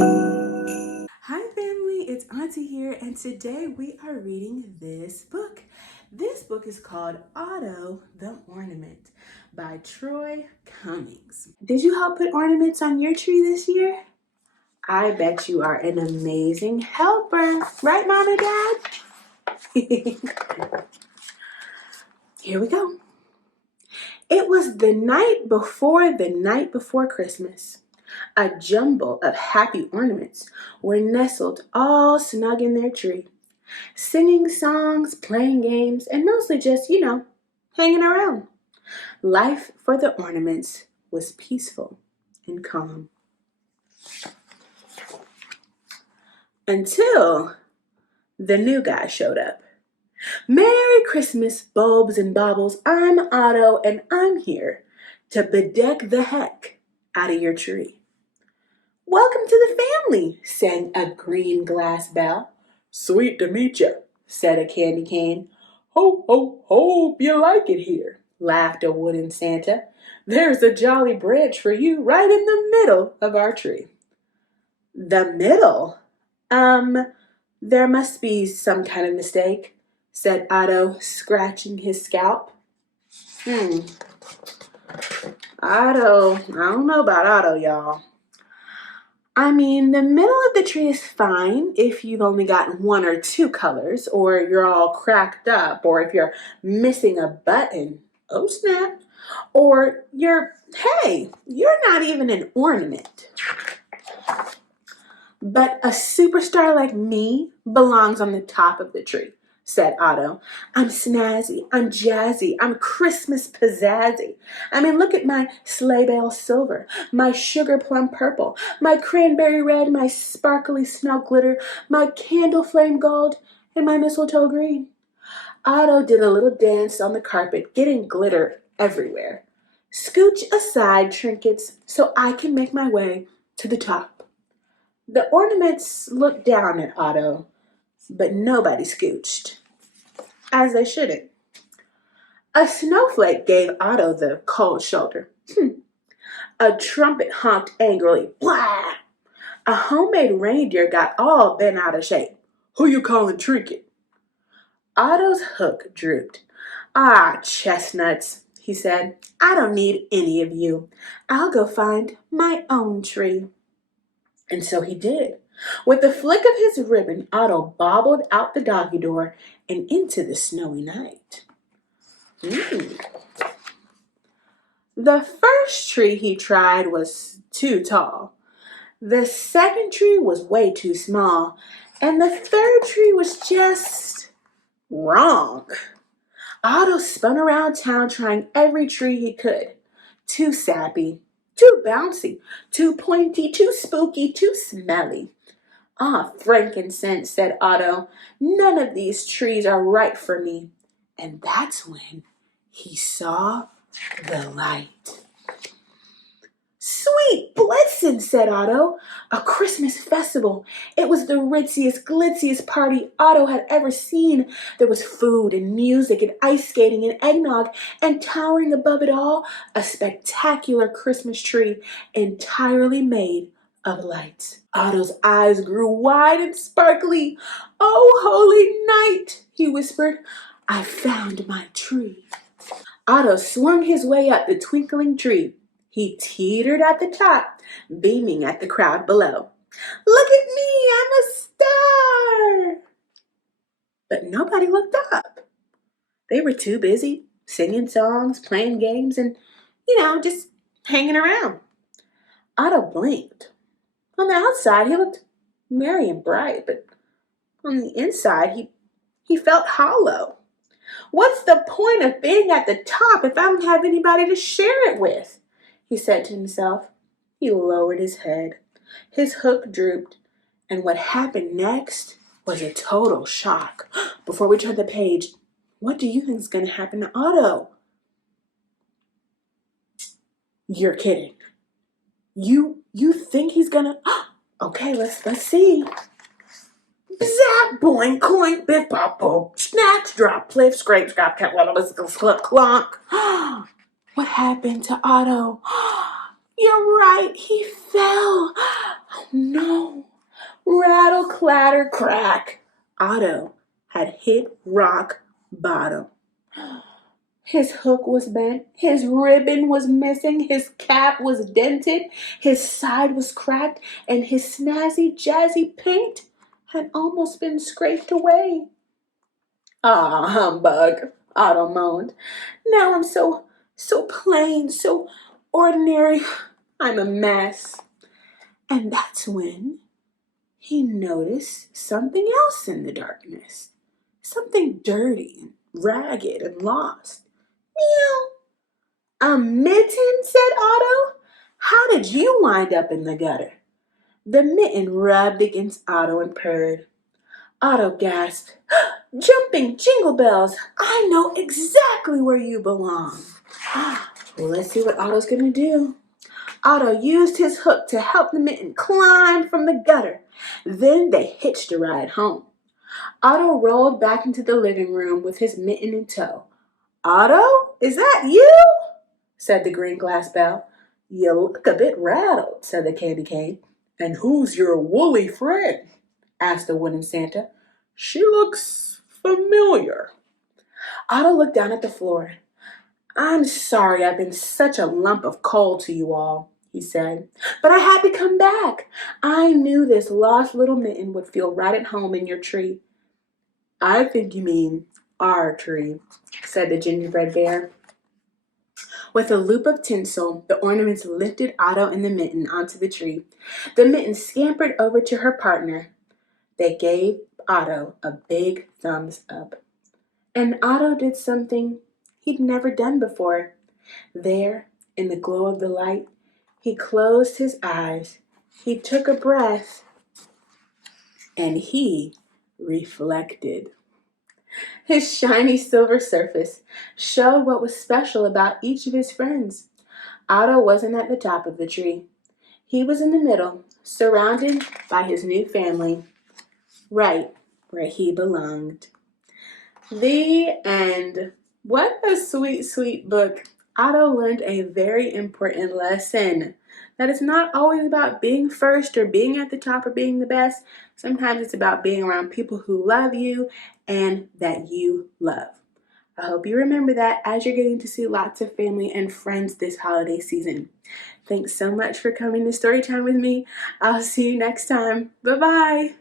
Hi family, it's Auntie here, and today we are reading this book. This book is called Otto the Ornament by Troy Cummings. Did you help put ornaments on your tree this year? I bet you are an amazing helper, right Mom and Dad? Here we go. It was the night before Christmas. A jumble of happy ornaments were nestled all snug in their tree, singing songs, playing games, and mostly just, hanging around. Life for the ornaments was peaceful and calm. Until the new guy showed up. Merry Christmas, bulbs and baubles. I'm Otto, and I'm here to bedeck the heck out of your tree. Welcome to the family, sang a green glass bell. Sweet to meet you, said a candy cane. Ho, ho, hope you like it here, laughed a wooden Santa. There's a jolly branch for you right in the middle of our tree. The middle? There must be some kind of mistake, said Otto, scratching his scalp. Otto, I don't know about Otto, y'all. I mean, the middle of the tree is fine if you've only got one or two colors, or you're all cracked up, or if you're missing a button. Oh, snap. Or you're not even an ornament. But a superstar like me belongs on the top of the tree, said Otto. I'm snazzy, I'm jazzy, I'm Christmas pizzazzy. I mean, look at my sleigh bell silver, my sugar plum purple, my cranberry red, my sparkly snow glitter, my candle flame gold, and my mistletoe green. Otto did a little dance on the carpet, getting glitter everywhere. Scooch aside, trinkets, so I can make my way to the top. The ornaments looked down at Otto, but nobody scooched, as they shouldn't. A snowflake gave Otto the cold shoulder. A trumpet honked angrily. Blah! A homemade reindeer got all bent out of shape. Who you calling Trinket? Otto's hook drooped. Ah, chestnuts, he said. I don't need any of you. I'll go find my own tree. And so he did. With the flick of his ribbon, Otto bobbled out the doggy door and into the snowy night. The first tree he tried was too tall. The second tree was way too small. And the third tree was just wrong. Otto spun around town trying every tree he could. Too sappy, too bouncy, too pointy, too spooky, too smelly. Ah, frankincense, said Otto. None of these trees are right for me. And that's when he saw the light. Sweet Blitzen, said Otto. A Christmas festival. It was the ritziest, glitziest party Otto had ever seen. There was food and music and ice skating and eggnog, and towering above it all, a spectacular Christmas tree entirely made of lights. Otto's eyes grew wide and sparkly. Oh, holy night, he whispered. I found my tree. Otto swung his way up the twinkling tree. He teetered at the top, beaming at the crowd below. Look at me, I'm a star! But nobody looked up. They were too busy singing songs, playing games, and, just hanging around. Otto blinked. On the outside, he looked merry and bright, but on the inside, he felt hollow. What's the point of being at the top if I don't have anybody to share it with? He said to himself. He lowered his head. His hook drooped, and what happened next was a total shock. Before we turn the page, what do you think is going to happen to Otto? You're kidding. You think he's gonna? Okay, let's see. Zap, boing, coink, biff, pop, pop, snatch, drop, pliff, scrape, scrap, cat, clunk, clunk. What happened to Otto? You're right, he fell. No! Rattle, clatter, crack! Otto had hit rock bottom. His hook was bent, his ribbon was missing, his cap was dented, his side was cracked, and his snazzy, jazzy paint had almost been scraped away. Ah, humbug, Otto moaned. Now I'm so plain, so ordinary. I'm a mess. And that's when he noticed something else in the darkness. Something dirty and ragged and lost. Meow. A mitten, said Otto. How did you wind up in the gutter? The mitten rubbed against Otto and purred. Otto gasped. Jumping jingle bells! I know exactly where you belong. Well, let's see what Otto's going to do. Otto used his hook to help the mitten climb from the gutter. Then they hitched a ride home. Otto rolled back into the living room with his mitten in tow. Otto, is that you? Said the green glass bell. You look a bit rattled, said the candy cane. And who's your woolly friend? Asked the wooden Santa. She looks familiar. Otto looked down at the floor. I'm sorry I've been such a lump of coal to you all, he said. But I had to come back. I knew this lost little mitten would feel right at home in your tree. I think you mean our tree, said the gingerbread bear. With a loop of tinsel, the ornaments lifted Otto and the mitten onto the tree. The mitten scampered over to her partner. They gave Otto a big thumbs up. And Otto did something he'd never done before. There, in the glow of the light, he closed his eyes, he took a breath, and he reflected. His shiny silver surface showed what was special about each of his friends. Otto wasn't at the top of the tree. He was in the middle, surrounded by his new family, right where he belonged. The end. What a sweet, sweet book. Otto learned a very important lesson. That it's not always about being first or being at the top or being the best. Sometimes it's about being around people who love you and that you love. I hope you remember that as you're getting to see lots of family and friends this holiday season. Thanks so much for coming to Storytime with me. I'll see you next time. Bye-bye.